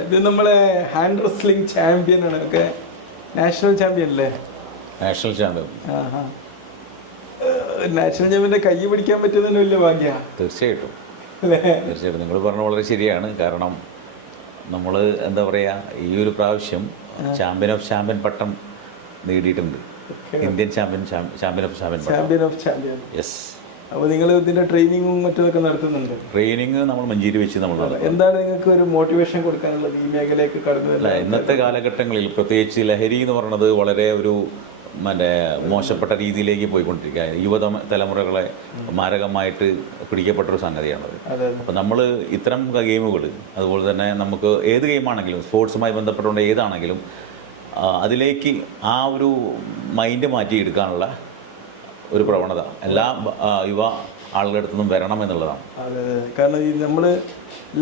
ഇത് നമ്മളെ hand wrestling champion ആണ്. ഒക്കെ നാഷണൽ ചാമ്പ്യൻ അല്ലേ? നാഷണൽ ചാമ്പ്യൻ നാഷണൽ ചാമ്പ്യന്റെ കൈ പിടിക്കാൻ പറ്റുന്നതിന് വലിയ ഭാഗ്യ. തീർച്ചയായിട്ടും. തീർച്ചയായിട്ടും. നിങ്ങൾ പറഞ്ഞ വളരെ ശരിയാണ്. കാരണം നമ്മൾ എന്താ പറയുക ഈ ഒരു പ്രാവശ്യം ചാമ്പ്യൻ ഓഫ് ചാമ്പ്യൻ പട്ടം നേടിയിട്ടുണ്ട്. Indian champion champion of champion Pattom. Champion of champion yes അപ്പോൾ നിങ്ങൾ ഇതിന്റെ ട്രെയിനിങ്ങും മറ്റൊക്കെ നടത്തുന്നുണ്ട്. ട്രെയിനിങ് നമ്മൾ മഞ്ചേരി വെച്ച് നമ്മൾ എന്താണ് നിങ്ങൾക്ക് ഒരു മോട്ടിവേഷൻ കൊടുക്കാനുള്ളത് ഈ മേഖലയിലേക്ക് കടന്നില്ല ഇന്നത്തെ കാലഘട്ടങ്ങളിൽ പ്രത്യേകിച്ച് ലഹരി എന്ന് പറയുന്നത് വളരെ ഒരു മറ്റേ മോശപ്പെട്ട രീതിയിലേക്ക് പോയിക്കൊണ്ടിരിക്കുക. യുവത തലമുറകളെ മാരകമായിട്ട് പിടിക്കപ്പെട്ട ഒരു സംഗതിയാണത് അപ്പോൾ നമ്മൾ ഇത്തരം ഗെയിമുകൾ അതുപോലെ തന്നെ നമുക്ക് ഏത് ഗെയിമാണെങ്കിലും സ്പോർട്സുമായി ബന്ധപ്പെട്ടുകൊണ്ട് ഏതാണെങ്കിലും അതിലേക്ക് ആ ഒരു മൈൻഡ് മാറ്റിയെടുക്കാനുള്ള ഒരു പ്രവണത. എല്ലാ യുവ ആളുകളുടെ അടുത്തുനിന്നും വരണം എന്നുള്ളതാണ് കാരണം നമ്മൾ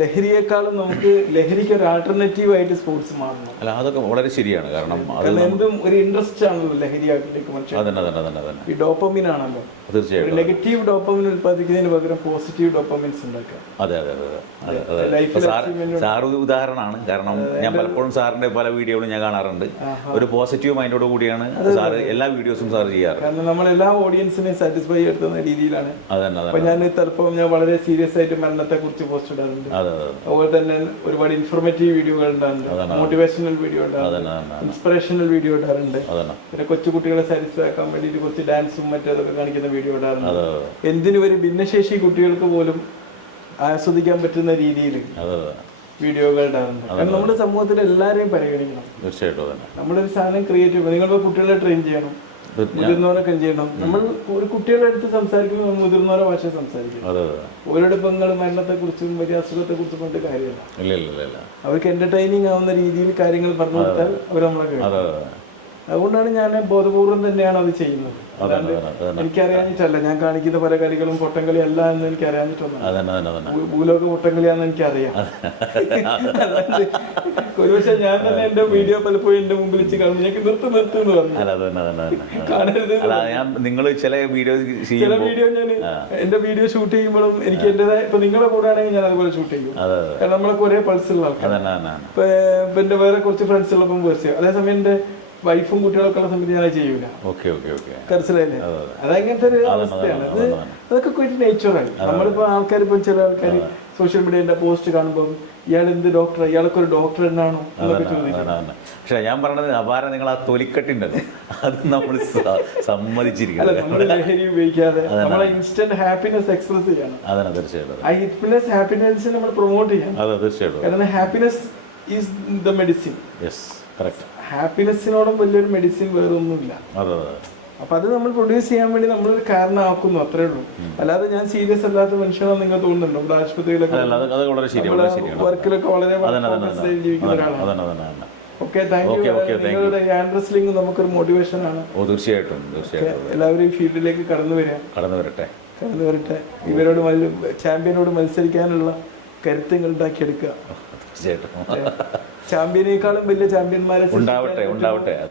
ലഹരിയെക്കാളും നമുക്ക് ലഹരിക്ക് ഒരു ആൾട്ടർനേറ്റീവ് ആയിട്ട് സ്പോർട്സ് മാറുന്നു. അല്ല അതൊക്കെ വളരെ ശരിയാണ്. കാരണം അത് എന്തും ഒരു ഇൻട്രസ്റ്റ് ആണല്ലോ ലഹരിയാക്കിലേക്ക് മനുഷ്യൻ ഈ ഡോപ്പമിൻ ആണല്ലോ. തീർച്ചയായും തീർച്ചയായിട്ടും നെഗറ്റീവ് ഡോപ്പമിൻ ഉൽപ്പാദിക്കുന്നതിന് പകരം പോസിറ്റീവ് ഡോപ്പമിൻസ് ഉണ്ടാക്കുക. അതെ അതെ അതെ അതെ. ലൈഫ് സാർ സാർ ഉദാഹരണമാണ്. കാരണം ഞാൻ പലപ്പോഴും സാറിന്റെ പല വീഡിയോകളും ഞാൻ കാണാറുണ്ട്. ഒരു പോസിറ്റീവ് മൈൻഡോട് കൂടിയാണ് സാറ് എല്ലാ വീഡിയോസും സാർ ചെയ്യാറ്. കാരണം നമ്മൾ എല്ലാ ഓഡിയൻസിനെയും സാറ്റിസ്ഫൈ എടുത്തുന്ന രീതിയിലാണ്. അതെ ഞാൻ തലപ്പം ഞാൻ വളരെ സീരിയസ് ആയിട്ട് മരണത്തെ കുറിച്ച് പോസ്റ്റ് ഇടാറുണ്ട്. അതെ അതുപോലെ തന്നെ ഒരുപാട് ഇൻഫോർമേറ്റീവ് വീഡിയോകൾ ഉണ്ടാകുന്നുണ്ട്. മോട്ടിവേഷണൽ വീഡിയോ ഉണ്ടാകുന്നുണ്ട്. ഇൻസ്പിറേഷണൽ വീഡിയോ ഇടാറുണ്ട്. പിന്നെ കൊച്ചു കുട്ടികളെ സാറ്റിസ്ഫൈ ആക്കാൻ വേണ്ടിയിട്ട് കുറച്ച് ഡാൻസും മറ്റേതൊക്കെ കാണിക്കുന്ന വീഡിയോ ഇടാറുണ്ട്. എന്തിനും ഒരു ഭിന്നശേഷി കുട്ടികൾക്ക് പോലും ആസ്വദിക്കാൻ പറ്റുന്ന രീതിയിൽ വീഡിയോകൾ ഇടാറുണ്ട്. കാരണം നമ്മുടെ സമൂഹത്തിൽ എല്ലാവരെയും പരിഗണിക്കണം. തീർച്ചയായിട്ടും നമ്മളൊരു സാധനം ക്രിയേറ്റ് ചെയ്യുമ്പോൾ നിങ്ങളിപ്പോൾ കുട്ടികളെ ട്രെയിൻ ചെയ്യണം. മുതിർന്നവരൊക്കെ ചെയ്യണം? നമ്മൾ ഒരു കുട്ടികളുടെ അടുത്ത് സംസാരിക്കുമ്പോൾ മുതിർന്നവരെ ഭാഷ സംസാരിക്കും. അവരുടെ ഇപ്പം നിങ്ങൾ മരണത്തെക്കുറിച്ചും വലിയ അസുഖത്തെക്കുറിച്ചും പറഞ്ഞിട്ട് കാര്യമില്ല. അവർക്ക് എന്റർടൈനിങ് ആവുന്ന രീതിയിൽ കാര്യങ്ങൾ പറഞ്ഞു കൊടുത്താൽ അവർ നമ്മളെ അതുകൊണ്ടാണ് ഞാൻ ബോധപൂർവം തന്നെയാണ് അത് ചെയ്യുന്നത്. എനിക്കറിയാഞ്ഞിട്ടല്ല ഞാൻ കാണിക്കുന്ന പല കളികളും പൊട്ടംകളി അല്ല എന്ന് എനിക്ക് അറിയാഞ്ഞിട്ടൊന്നും ഭൂലോക പൊട്ടംകളിയാന്ന് എനിക്കറിയാം. ഒരുപക്ഷെ ഞാൻ തന്നെ എന്റെ വീഡിയോ പലപ്പോഴും എന്റെ മുമ്പിൽ വെച്ച് കാണും. ഞങ്ങൾക്ക് നിർത്ത് നിർത്തി എന്ന് പറഞ്ഞു. കാണരുത്. നിങ്ങൾ ചില വീഡിയോ ചില വീഡിയോ ഞാൻ എന്റെ വീഡിയോ ഷൂട്ട് ചെയ്യുമ്പോഴും എനിക്ക് എന്റേതായ ഇപ്പൊ നിങ്ങളുടെ കൂടെ ആണെങ്കിൽ ഞാൻ അതുപോലെ ഷൂട്ട് ചെയ്യും. നമ്മളൊക്കെ ഒരേ പൾസുള്ള ആൾക്കാർ ഇപ്പൊ എന്റെ വേറെ കുറച്ച് ഫ്രണ്ട്സ് ഉള്ളപ്പം അതേസമയം എന്റെ വൈഫും കുട്ടികളൊക്കെ ഉള്ള സമയത്ത് ഞാൻ ചെയ്യൂല. മനസ്സിലായില്ലേ അതങ്ങനത്തെ ഒരു അവസ്ഥയാണ്. അത് അതൊക്കെ ഒരു നേച്ചറാണ് നമ്മളിപ്പോ ആൾക്കാർ ഇപ്പം ചില ആൾക്കാർ സോഷ്യൽ മീഡിയന്റെ പോസ്റ്റ് കാണുമ്പോൾ ഇയാൾ എന്ത് ഡോക്ടർ ഇയാൾക്ക് ഒരു ഡോക്ടർ എന്നാണോ എന്നൊക്കെ ചോദിക്കുന്നത് പക്ഷെ ഞാൻ പറഞ്ഞത് അപാരം നിങ്ങൾ ആ തൊലിക്കെട്ടുണ്ടല്ലോ അത്. നമ്മൾ സമ്മതിച്ചിരിക്കുന്നത്. ലഹരി ഉപയോഗിക്കാതെ നമ്മളെ ഇൻസ്റ്റന്റ് ഹാപ്പിനെസ് എക്സ്പ്രസ് ചെയ്യണം. അതന്നെ തീർച്ചയായിട്ടും ആ ഹാപ്പിനെസ് ഹാപ്പിനെസ് നമ്മൾ പ്രൊമോട്ട് ചെയ്യണം. അതെ തീർച്ചയായിട്ടും കാരണം happiness is the medicine yes ഹാപ്പിനെസ്സിനോടും വലിയൊരു മെഡിസിൻ വേറെ ഒന്നുമില്ല അപ്പൊ അത് നമ്മൾ പ്രൊഡ്യൂസ് ചെയ്യാൻ വേണ്ടി നമ്മളൊരു കാരണമാക്കുന്നു അത്രേ ഉള്ളൂ. അല്ലാതെ ഞാൻ സീരിയസ് അല്ലാത്ത മനുഷ്യനാണെന്ന് നിങ്ങൾ തോന്നുന്നുണ്ടോ? ഇവിടെ ആശുപത്രിയിലൊക്കെ വർക്കിലൊക്കെ വളരെ ജീവിക്കുന്ന ഒരാളാണ്. Okay thank you. നിങ്ങളുടെ ഹാൻഡ് നമുക്കൊരു മോട്ടിവേഷൻ ആണ്. ഓ തീർച്ചയായിട്ടും തീർച്ചയായിട്ടും. എല്ലാവരും ഈ ഫീൽഡിലേക്ക് കടന്നു വരിക. കടന്നു വരട്ടെ. കടന്നു വരട്ടെ. ഇവരോട് ചാമ്പ്യനോട് മത്സരിക്കാനുള്ള കരുത്തുകൾ ഉണ്ടാക്കിയെടുക്കുക. തീർച്ചയായിട്ടും. ചാമ്പ്യനേക്കാളും വലിയ ചാമ്പ്യന്മാരെ ഉണ്ടാവട്ടെ ഉണ്ടാവട്ടെ. അത്